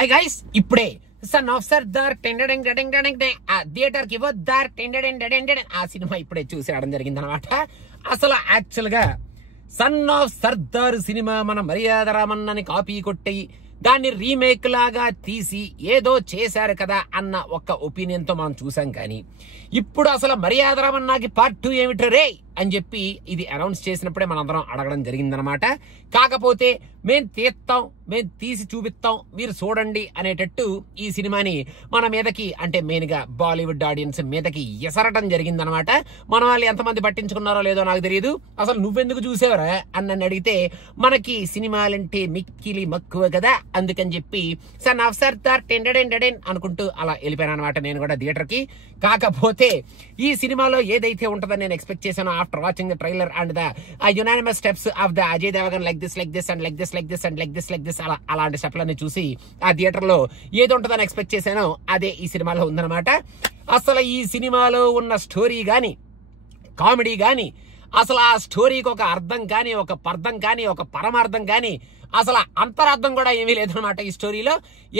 Hi guys, ఇప్పుడే son of Sardar theatre కి వద్దార్ ఆ సినిమా ఇప్పుడే చూసి రావడం జరిగింది అనమాట. అసలు యాక్చువల్ గా సన్ ఆఫ్ సర్దార్ సినిమా మన మర్యాద రామన్నని కాపీ కొట్టి దాన్ని రీమేక్ లాగా తీసి ఏదో చేశారు కదా అన్న ఒక ఒపీనియన్ తో మనం చూసాం. కానీ ఇప్పుడు అసలు మర్యాద రామన్నకి పార్ట్ 2 ఏమిటో రే అని చెప్పి ఇది అనౌన్స్ చేసినప్పుడే మనందరం అడగడం జరిగిందనమాట. కాకపోతే మేము తీస్తాం, మేము తీసి చూపిస్తాం, మీరు చూడండి అనేటట్టు ఈ సినిమాని మన మీదకి, అంటే మెయిన్ గా బాలీవుడ్ ఆడియన్స్ మీదకి ఎసరటం జరిగిందనమాట. మన వాళ్ళు ఎంతమంది పట్టించుకున్నారో లేదో నాకు తెలియదు. అసలు నువ్వెందుకు చూసేవరా అని నన్ను అడిగితే, మనకి సినిమాలంటే మిక్కిలి మక్కువ కదా, అందుకని చెప్పి సన్ ఆఫ్ సర్దార్ అనుకుంటూ అలా వెళ్ళిపోయాను అనమాట నేను కూడా థియేటర్ కి. కాకపోతే ఈ సినిమాలో ఏదైతే ఉంటుందని నేను ఎక్స్పెక్ట్ చేశానో after watching the trailer and the unanimous steps of the Ajay Devgan like this and like this అలాంటి స్టెప్లన్నీ చూసి ఆ థియేటర్ లో ఏది ఉంటుందని ఎక్స్పెక్ట్ చేశానో అదే ఈ సినిమాలో ఉందన్నమాట. అసలు ఈ సినిమాలో ఉన్న స్టోరీ గాని, కామెడీ గాని, అసలు ఆ స్టోరీకి ఒక అర్థం కానీ, ఒక పర్థం కానీ, ఒక పరమార్థం కానీ, అసలు అంతరార్థం కూడా ఏమీ లేదనమాట. ఈ స్టోరీలో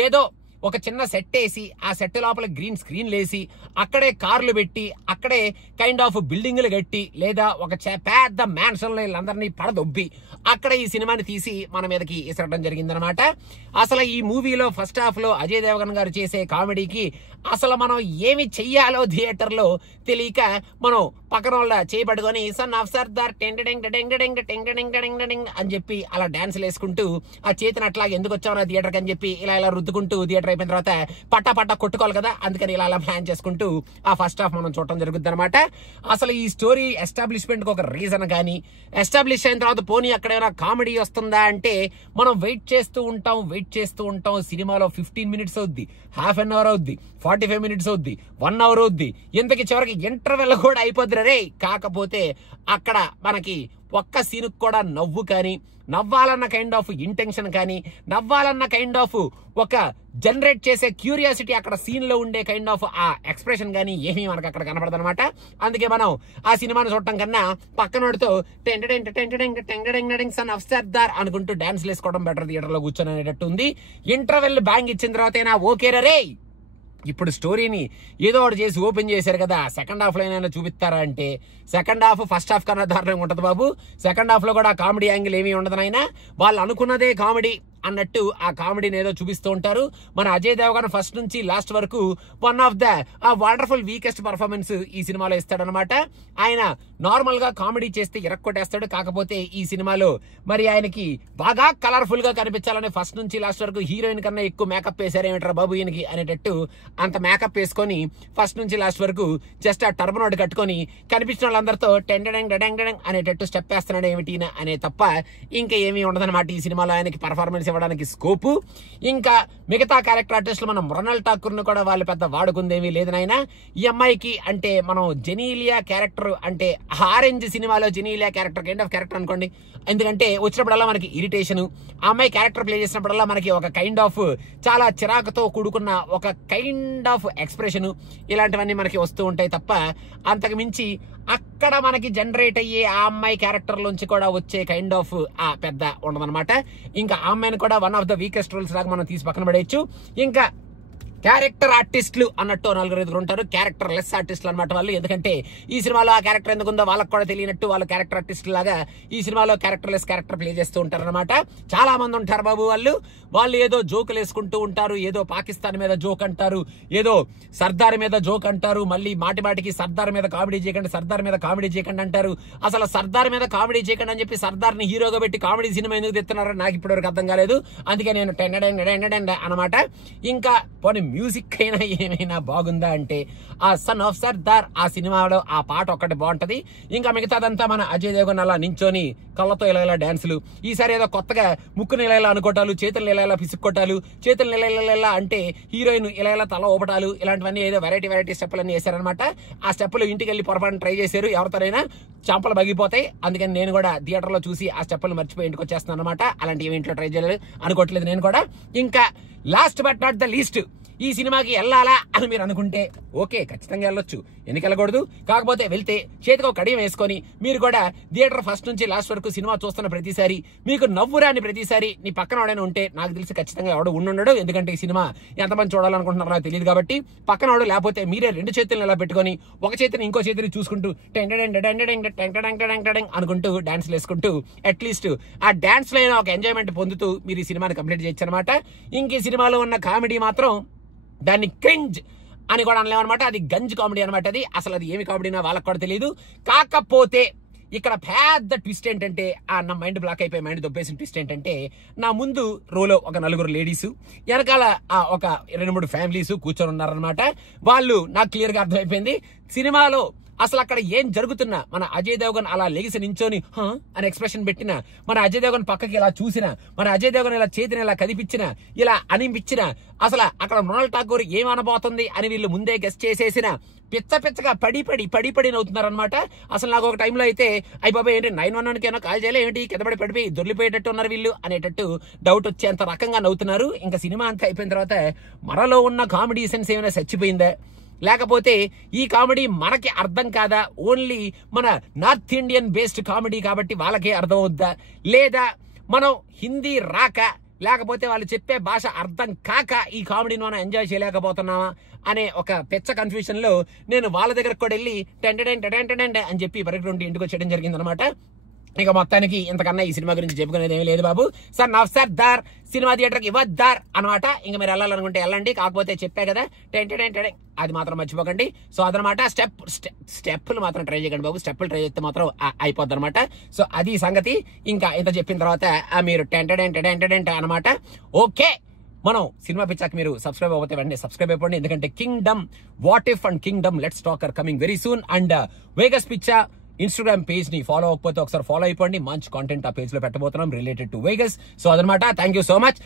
ఏదో ఒక చిన్న సెట్ వేసి ఆ సెట్ లోపల గ్రీన్ స్క్రీన్ లేసి అక్కడే కార్లు పెట్టి అక్కడే కైండ్ ఆఫ్ బిల్డింగ్లు కట్టి లేదా ఒక పెద్ద మ్యాన్షన్లో వీళ్ళందరినీ పడదొబ్బి అక్కడ ఈ సినిమాని తీసి మన మీదకి ఇసరడం జరిగిందనమాట. అసలు ఈ మూవీలో ఫస్ట్ హాఫ్ లో అజయ్ దేవగన్ గారు చేసే కామెడీకి అసలు మనం ఏమి చెయ్యాలో థియేటర్ లో తెలియక మనం పక్కన వాళ్ళ చేయబడుకొని సన్ ఆఫ్ సర్దార్ అని చెప్పి అలా డాన్సులు వేసుకుంటూ ఆ చేతిని అట్లా ఎందుకు వచ్చామో థియేటర్ అని చెప్పి ఇలా రుద్దుకుంటూ థియేటర్ అయిపోయిన తర్వాత పట్టా కొట్టుకోవాలి కదా, అందుకని ఇలా ప్లాన్ చేసుకుంటూ ఆ ఫస్ట్ హాఫ్ మనం చూడటం జరుగుతుంది అనమాట. అసలు ఈ స్టోరీ ఎస్టాబ్లిష్మెంట్ కి ఒక రీజన్ కానీ, ఎస్టాబ్లిష్ అయిన తర్వాత పోనీ అక్కడైనా కామెడీ వస్తుందా అంటే మనం వెయిట్ చేస్తూ ఉంటాం. సినిమాలో 15 మినిట్స్ అవుద్ది, హాఫ్ అన్ అవర్ అవుద్ది, 45 మినిట్స్ అవుద్ది, 1 అవర్ అవుద్ది, ఇంతకి చివరికి ఇంటర్వెల్ కూడా అయిపోద్ది రే. కాకపోతే అక్కడ మనకి ఒక్క సీన్ కూడా నవ్వు కానీ, నవ్వాలన్న కైండ్ ఆఫ్ ఇంటెన్షన్ కానీ, నవ్వాలన్న కైండ్ ఆఫ్ ఒక జనరేట్ చేసే క్యూరియాసిటీ అక్కడ సీన్ లో ఉండే కైండ్ ఆఫ్ ఆ ఎక్స్ప్రెషన్ కానీ ఏమీ మనకు అక్కడ కనపడదు అనమాట. అందుకే మనం ఆ సినిమాను చూడటం కన్నా పక్కనోడితో సన్ ఆఫ్ సర్దార్ అనుకుంటూ డాన్స్ వేసుకోవడం బెటర్ థియేటర్ లో కూర్చొని అనేటట్టు ఉంది. ఇంటర్వెల్ బ్యాంగ్ ఇచ్చిన తర్వాత ఓకే రే, ఇప్పుడు స్టోరీని ఏదో ఒకటి చేసి ఓపెన్ చేశారు కదా, సెకండ్ హాఫ్ లో ఏమైనా చూపిస్తారా అంటే సెకండ్ హాఫ్ ఫస్ట్ హాఫ్ కన్నా దారుణంగా ఉంటుంది బాబు. సెకండ్ హాఫ్ లో కూడా కామెడీ యాంగిల్ ఏమీ ఉండదు నాయనా. వాళ్ళు అనుకున్నదే కామెడీ అన్నట్టు ఆ కామెడీని ఏదో చూపిస్తూ ఉంటారు. మన అజయ్ దేవగన్ ఫస్ట్ నుంచి లాస్ట్ వరకు one of the wonderful weakest performance ఈ సినిమాలో ఇస్తాడనమాట. ఆయన నార్మల్ గా కామెడీ చేస్తే ఇరక్కొట్టేస్తాడు. కాకపోతే ఈ సినిమాలో మరి ఆయనకి బాగా కలర్ఫుల్ గా కనిపించాలని ఫస్ట్ నుంచి లాస్ట్ వరకు హీరోయిన్ కన్నా ఎక్కువ మేకప్ వేశారు ఏమిట్రా బాబు ఈయనకి అనేటట్టు అంత మేకప్ వేసుకొని ఫస్ట్ నుంచి లాస్ట్ వరకు జస్ట్ ఆ టర్బన్ ఒకటి కట్టుకొని కనిపించిన వాళ్ళందరితో డెంగ్ అనేటట్టు స్టెప్ వేస్తున్నాడు ఏమిటి అనే తప్ప ఇంకా ఏమీ ఉండదన్నమాట ఈ సినిమాలో ఆయనకి పర్ఫార్మెన్స్ ఇవ్వడానికి స్కోపు. ఇంకా మిగతా క్యారెక్టర్ ఆర్టిస్టులు మనం మృణాల్ ఠాకూర్ ను కూడా వాళ్ళు పెద్ద వాడుకుందేమీ లేదు నాయన. ఈ అమ్మాయికి అంటే మనం జెనీలియా క్యారెక్టర్ అంటే ఆరెంజ్ సినిమాలో Genelia character kind of character అనుకోండి. ఎందుకంటే వచ్చినప్పుడల్లా మనకి ఇరిటేషన్, ఆ అమ్మాయి క్యారెక్టర్ ప్లే చేసినప్పుడల్లా మనకి ఒక కైండ్ ఆఫ్ చాలా చిరాకుతో కూడుకున్న ఒక కైండ్ ఆఫ్ ఎక్స్ప్రెషన్ ఇలాంటివన్నీ మనకి వస్తూ ఉంటాయి తప్ప అంతకు మించి అక్కడ మనకి జనరేట్ అయ్యే ఆ అమ్మాయి క్యారెక్టర్ నుంచి కూడా వచ్చే కైండ్ ఆఫ్ ఆ పెద్ద ఉండదన్నమాట. ఇంకా ఆ అమ్మాయిని కూడా one of the weakest roles లాగా మనం తీసి పక్కన పడేయచ్చు. ఇంకా క్యారెక్టర్ ఆర్టిస్టులు అన్నట్టు 4-5 ఉంటారు, క్యారెక్టర్ లెస్ ఆర్టిస్టులు అనమాట వాళ్ళు. ఎందుకంటే ఈ సినిమాలో ఆ క్యారెక్టర్ ఎందుకుందో వాళ్ళకి కూడా తెలియనట్టు వాళ్ళు క్యారెక్టర్ ఆర్టిస్టులు లాగా ఈ సినిమాలో క్యారెక్టర్ లెస్ క్యారెక్టర్ ప్లే చేస్తూ ఉంటారు అనమాట. చాలా మంది ఉంటారు బాబు వాళ్ళు ఏదో జోకులు వేసుకుంటూ ఉంటారు, ఏదో పాకిస్తాన్ మీద జోక్ అంటారు, ఏదో సర్దార్ మీద జోక్ అంటారు, మళ్ళీ మాటికి సర్దార్ మీద కామెడీ చేయకండి అంటారు. అసలు సర్దార్ మీద కామెడీ చేయకండి అని చెప్పి సర్దార్ ని హీరోగా పెట్టి కామెడీ సినిమా ఎందుకు తెస్తున్నారో నాకు ఇప్పటివరకు అర్థం కాలేదు. అందుకే నేను అనమాట. ఇంకా పోనీ మ్యూజిక్ అయినా ఏమైనా బాగుందా అంటే ఆ సన్ ఆఫ్ సర్దార్ ఆ సినిమాలో ఆ పాట ఒక్కటి బాగుంటది. ఇంకా మిగతాదంతా మన అజయ్ దేవగన్ అలా నించొని కళ్ళతో ఇలా డాన్సులు, ఈసారి ఏదో కొత్తగా ముక్కుని ఇలా అనుకోటాలు, చేతులు ఇలా పిసుక్కోటాలు, చేతులు ఇలా అంటే హీరోయిన్ ఇలా తల ఊపటాలు, ఇలాంటివన్నీ ఏదో వెరైటీ స్టెప్పులు అన్ని వేశారనమాట. ఆ స్టెప్పులు ఇంటికి వెళ్ళి పొరపాటు ట్రై చేశారు ఎవరితోనైనా చంపలు బగిపోతాయి. అందుకని నేను కూడా థియేటర్ లో చూసి ఆ స్టెప్పులు మర్చిపోయి ఇంటికి వచ్చేస్తాను అనమాట. అలాంటి ఇంట్లో ట్రై చేయలేదు అనుకోవట్లేదు నేను కూడా. ఇంకా last but not the least ఈ సినిమాకి వెళ్ళాలా అని మీరు అనుకుంటే ఓకే, ఖచ్చితంగా వెళ్ళొచ్చు, ఎందుకు వెళ్ళకూడదు. కాకపోతే వెళ్తే చేతికి ఒక కడియం వేసుకొని మీరు కూడా థియేటర్ ఫస్ట్ నుంచి లాస్ట్ వరకు సినిమా చూస్తున్న ప్రతిసారి మీకు నవ్వురాని ప్రతిసారి నీ పక్కన ఎవడైనా ఉంటే నాకు తెలిసి ఖచ్చితంగా ఎవడు ఉండడు. ఎందుకంటే ఈ సినిమా ఎంతమంది చూడాలనుకుంటున్నారో నాకు తెలియదు కాబట్టి పక్కన వాడు, లేకపోతే మీరే రెండు చేతులను ఇలా పెట్టుకొని ఒక చేతిని ఇంకో చేతిని చూసుకుంటూ అనుకుంటూ డాన్స్లు వేసుకుంటూ అట్లీస్ట్ ఆ డాన్స్ లో ఒక ఎంజాయ్మెంట్ పొందుతూ మీరు ఈ సినిమాని కంప్లీట్ చేయొచ్చు అనమాట. ఇంక ఈ సినిమాలో ఉన్న కామెడీ మాత్రం దాన్ని క్రింజ్ అని కూడా అనలేమన్నమాట. అది గంజ్ కామెడీ అనమాట. అది అసలు అది ఏమి కామెడీనా వాళ్ళకి కూడా తెలియదు. కాకపోతే ఇక్కడ పెద్ద ట్విస్ట్ ఏంటంటే, నా మైండ్ బ్లాక్ అయిపోయి మైండ్ దొబ్బేసిన ట్విస్ట్ ఏంటంటే, నా ముందు రోలో ఒక 4 లేడీస్, వెనకాల ఒక 2-3 ఫ్యామిలీస్ కూర్చొని ఉన్నారనమాట. వాళ్ళు నాకు క్లియర్ గా అర్థమైపోయింది సినిమాలో అసలు అక్కడ ఏం జరుగుతున్నా. మన అజయ్ దేవగన్ అలా లెగిసి నించొని అని ఎక్స్ప్రెషన్ పెట్టిన, మన అజయ్ దేవగన్ పక్కకి ఇలా చూసిన, మన అజయ్ దేవగన్ ఇలా చేతిని ఇలా కదిపించిన, ఇలా అనిపించిన, అసలు అక్కడ మృణాల్ ఠాకూర్ ఏమనబోతుంది అని వీళ్ళు ముందే గెస్ట్ చేసేసిన, పిచ్చగా పడి నవ్వుతున్నారనమాట. అసలు నాకు ఒక టైంలో అయితే అయ్యి బాబా ఏంటి 911 కైనా కాల్ చేయలే ఏంటి, కిందపడి పడిపోయి దొర్లిపోయేటట్టు ఉన్నారు వీళ్ళు అనేటట్టు డౌట్ వచ్చేంత రకంగా నవ్వుతున్నారు. ఇంకా సినిమా అంతా అయిపోయిన తర్వాత మనలో ఉన్న కామెడీ సెన్స్ ఏమైనా చచ్చిపోయిందా, లేకపోతే ఈ కామెడీ మనకి అర్థం కాదా, ఓన్లీ మన నార్త్ ఇండియన్ బేస్డ్ కామెడీ కాబట్టి వాళ్ళకే అర్థం అవుద్దా, లేదా మనం హిందీ రాక లేకపోతే వాళ్ళు చెప్పే భాష అర్థం కాక ఈ కామెడీని మనం ఎంజాయ్ చేయలేకపోతున్నామా అనే ఒక పెచ్చ కన్ఫ్యూజన్ లో నేను వాళ్ళ దగ్గరకు కూడా వెళ్ళి టెంటెంట్ అని చెప్పి పరిగెత్తుకుంటూ ఇంటికి వచ్చేయడం జరిగింది అనమాట. ఇక మొత్తానికి ఇంతకన్నా ఈ సినిమా గురించి చెప్పుకునేది ఏమీ లేదు బాబు. సార్ నవ్సర్దార్ సినిమా థియేటర్కి ఇవ్వద్దార్ అనమాట. ఇంకా మీరు వెళ్ళాలనుకుంటే వెళ్ళండి, కాకపోతే చెప్పే కదా టెంటెంట్ అది మాత్రం మర్చిపోకండి. సో అదనమాట. స్టెప్పులు మాత్రం ట్రై చేయకండి బాబు, స్టెప్పులు ట్రై చేస్తే మాత్రం అయిపోద్ది అనమాట. సో అది సంగతి. ఇంకా ఇంత చెప్పిన తర్వాత మీరు టెంటెంట్ అనమాట. ఓకే, మనం సినిమా పిచ్చాక మీరు సబ్స్క్రైబ్ అవ్వతే వెంటనే సబ్స్క్రైబ్ అయిపోండి. ఎందుకంటే Kingdom what if and Kingdom let's talk or coming very soon. And Vegas పిచ్చా ఇన్స్టాగ్రామ్ పేజ్ ని ఫాలో అవ్వకపోతే ఒకసారి ఫాలో అయిపోండి. మంచి కాంటెంట్ ఆ పేజ్ లో పెట్టబోతున్నాం రిలేటెడ్ టు వేగస్. సో అదనమాట. Thank you so much.